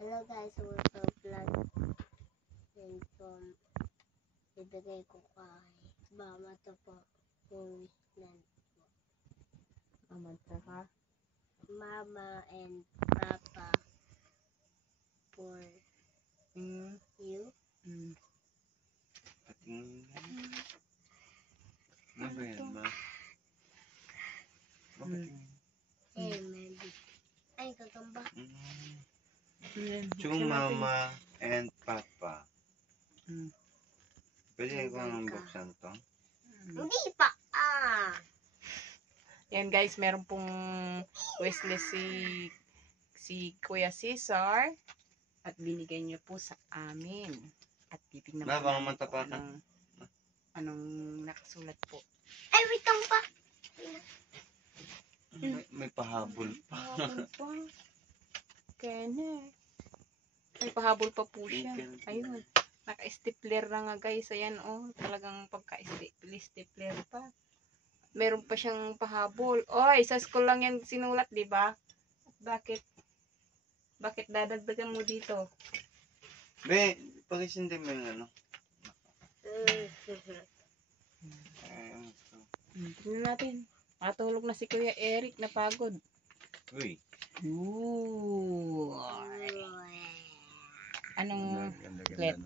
Hello guys, welcome vlog. And ibigay ko kay mama to po. Yung nan po. Amanta ka? Mama and Papa for you. Patingin. Ano ba yan, ma? Patingin. Amen. Ay, gagamba. Yung mama and papa. Pwede ko nang Ka. buksan to? Hindi pa. Yan guys, meron pong wishlist si Kuya Cesar at binigay niyo po sa amin. At titignan Ma, po baka namin matapakan. anong nakasulat po. Ay, wait lang pa. May pahabol pa. Pahabol pa. Kene. May pahabol pa po siya. Ayun. Naka-stapler na nga guys. Ayan oh. Talagang pagka-stapler pa. Meron pa siyang pahabol. Oy, sa school lang yan sinulat, di ba? Bakit dadagdagan mo dito? Be, pag-isindi mo yung ano. Ayun to. Tingnan natin. Matulog na si Kuya Eric, napagod. Uy. Ooh. Anong Ganda, let